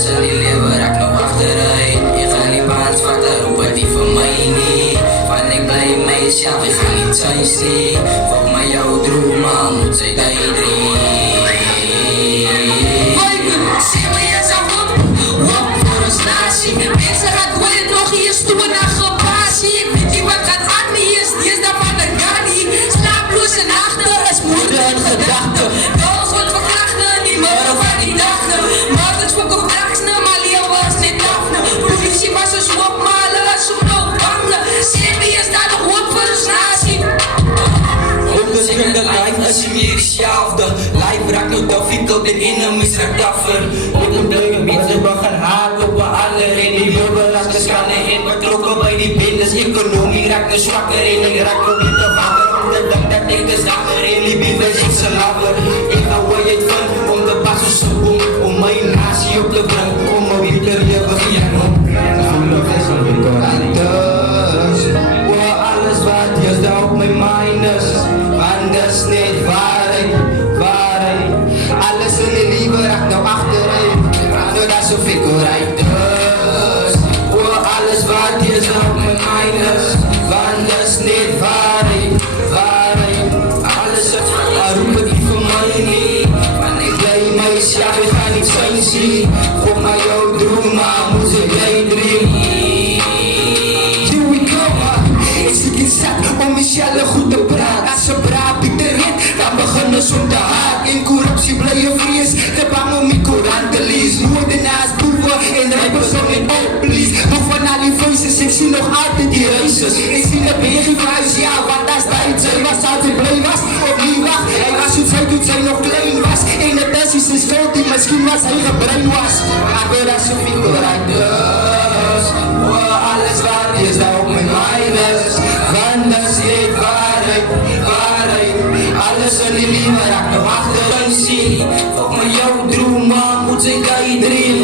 Alles in die lewe raak nou agteruit. Ek gaan nie baans vat, roep het nie vir my nie. Want ek bly myself, ek gaan nie thuis nie. Volg my jou drome, moet sy daydream. Sê my as ek op vir ons nasie. Mense gaat hoor het nog eers toe na gepasie. Ek weet nie wat gaat aan nie, is dees daarvan een ganie. Slaaploose nachte is moeder in gedachte. Girls wat verkrachte in die midden van die dachte. Moorders vir koopdragsne, maar leeuw is net dafne. Politie was ons hoop, maar hulle is so nou bangne. Sê my is daar nog hoop vir ons nasie. Dus ik de life is niet meer hetzelfde. Life raakt nu difficult en enemies raakt tougher. Ook de deuren mensen begaan haat op een ander. En die wilde raakt de schannen en betrokken bij die bendes. Economie raakt nu zwakker en ik raak nu niet te wakker. Om te denken dat ik de zakker en die bief is ik zijn langer. Ik ga waar je het vindt om de passen te boem. Om mijn natie op te brengen. Om me weer te leven via nog. Voelen is een decorateurs. Waar alles wat je daar op mijn mind is. Want dat is niet waarheid. Alles in de liefde raakt nou achteruit. Nou dat is zo figurateurs. Waar alles wat je daar op mijn mind is. Want dat is niet waarheid. Alles is maar roep het niet voor mij niet. Want ik blij mijzelf, ik ga niet zijn zien. Voor mij jouw droom, maar moet ik daydream. Here we go, ik zit in stad om Michelle goed te praten. Als ze praat, Pieter Rit, dan beginnen ze om te haat. In corruptie blij je vries, te bang om die Koran te lezen. Moordenaars, boeven en rijpers om in opblies. Nog van al die voices, ik zie nog altijd die races. Ik zie de babyvuis, ja, want als tijd zijn was, altijd blij was. Of niet wacht, hij was hoe zij doet, zij nog klein was. In de test is zijn schuld, die misschien was hij gebrein was. Maar weer als je figurateurs. Alles wat is daar op mijn mind is. Want dat is niet waarheid. Alles in die liefde raakt nog achteruit zien. Volg me jouw droom, moet ik daydream.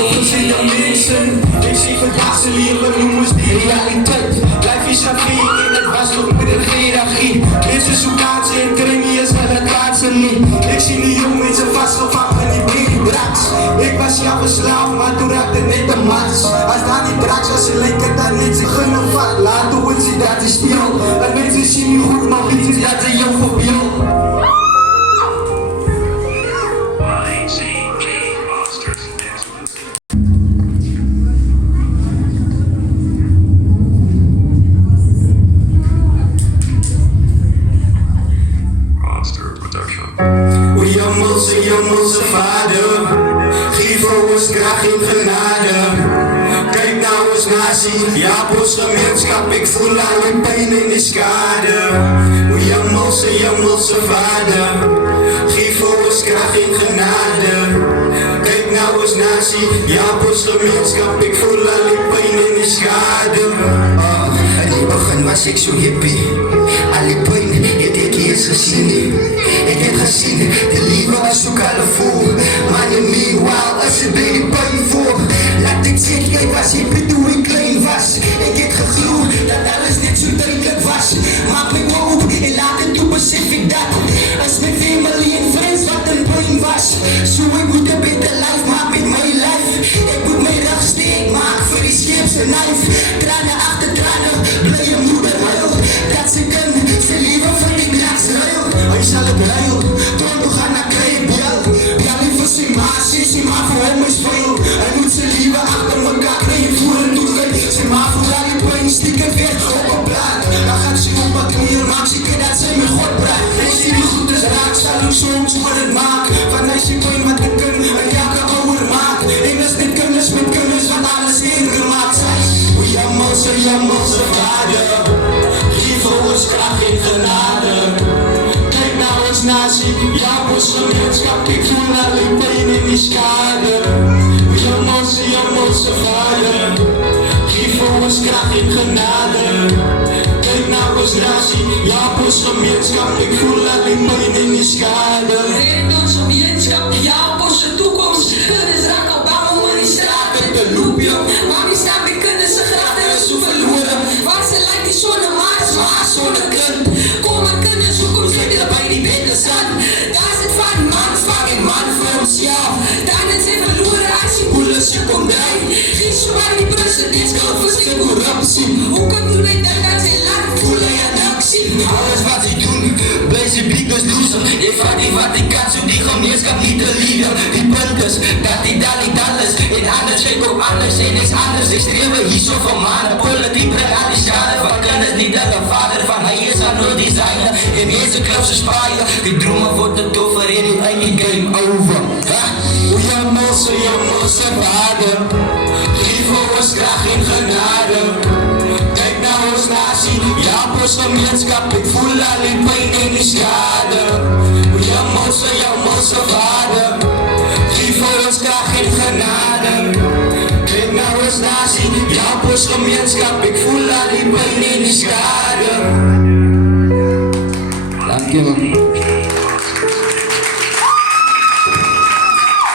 Volgens in de mensen, ik zie vandaag zijn leven, noemen ze die realiteit. Blijf je safie, in het was nog met de hiërarchie. Mensen zoeken kaatsen in kringen, is wel het kaatsen niet. Ik zie die jonge mensen vastgevangen, die babydraaks. Ik was jou verslaafd, maar toen raakte net de mars. Als daar die draaks was, je leek het dan niet, ze gunnen vat. Laat de wind zien dat is stil. En mensen zien niet goed, maar weet je dat ze jou verbeeld. Hemelse Vader, geef ons kracht in genade. Kijk nou eens natie, ja bosgemeenschap, ik voel al die pijn en die schade. Hemelse Vader, geef ons kracht in genade. Kijk nou eens natie, ja bosgemeenschap, ik voel al die pijn en die schade. In die begin was ik zo hippie, al die pijn het ik eerst gezien. Ik heb gezien, de liefde was zo colorful. Maar in meanwhile, als je bij die pijn voor. Laat ik zeggen, kijk was hippie toen ik klein was. Ik heb gegloeid dat alles niet zo duidelijk was. Maak me op en laat het toe besef ik dat. Als mijn family en friends wat een pijn was. Zo ik moet een beter life maken met mijn life. Ik moet mijn rug steek maken voor die scheepse knife. Tranen achter tranen, blij je moeder huil. Dat ze kan, ze leven van die dragsruil. Hij zal het ruil, toen we gaan naar Krijbel. Ja, liever zijn maar voor hem is veel. Hij moet zijn lieve achter elkaar krijgen voor een toegang. Zijn maar voor al die pijn stiekem weer op een plaat. Dan gaat ze op wat knieën, maakt ze keer dat ze met God praat. Hij ziet die goed is raak, zal hem soms voor het maak. Van hij ziet pijn wat te kunnen, en elke ouder maakt. En dat is niet kennis met kennis, want alles ingemaakt zijn. Hemelse Vader, geef ons kracht in genade. Kijk nou eens natie, ja bosgemeenschap, ik voel al die pijn en die schade. Hemelse Vader, geef ons kracht in genade. Kijk nou eens natie, ja bosgemeenschap, ik voel al die pijn en die schade. Red onze gemeenschap, ja onze toekomst. Het is raak al bang om in die straten te lopen. Maar wie staat bij kunnen ze graag en zo verloren. Waar ze lijkt die zonnemaan, maar zonnekind. Kom maar kunnen zoeken, zitten bij die binnenzand. Daar zit van man voor ons, ja. Dan is het verloren. Hoe kan United dat zijn land voelen je actie? Alles wat ze doen, blijf ze big dus loser. Je vat die Vaticaan, zo die gemeenschap niet te lieden. Die punt is, dat die daar niet alles. En anders schrik ook anders, en niks anders. Ik streven hier zo van maanden. Politiek brengt aan die schade van kennis. Niet dat een vader van hij is aan nul designer. In deze club ze spaaien. Die dromen wordt de toffer in die eigen game over. Hoe je mosse vader. Geef voor ons graag in genade. Kijk naar ons natie, ja ons gemeenschap, ik voel al die pijn en die schade. Jouw mosse vader, geef voor ons graag in genade. Kijk naar ons natie, ja ons gemeenschap, ik voel al die pijn en die schade. Dank je man.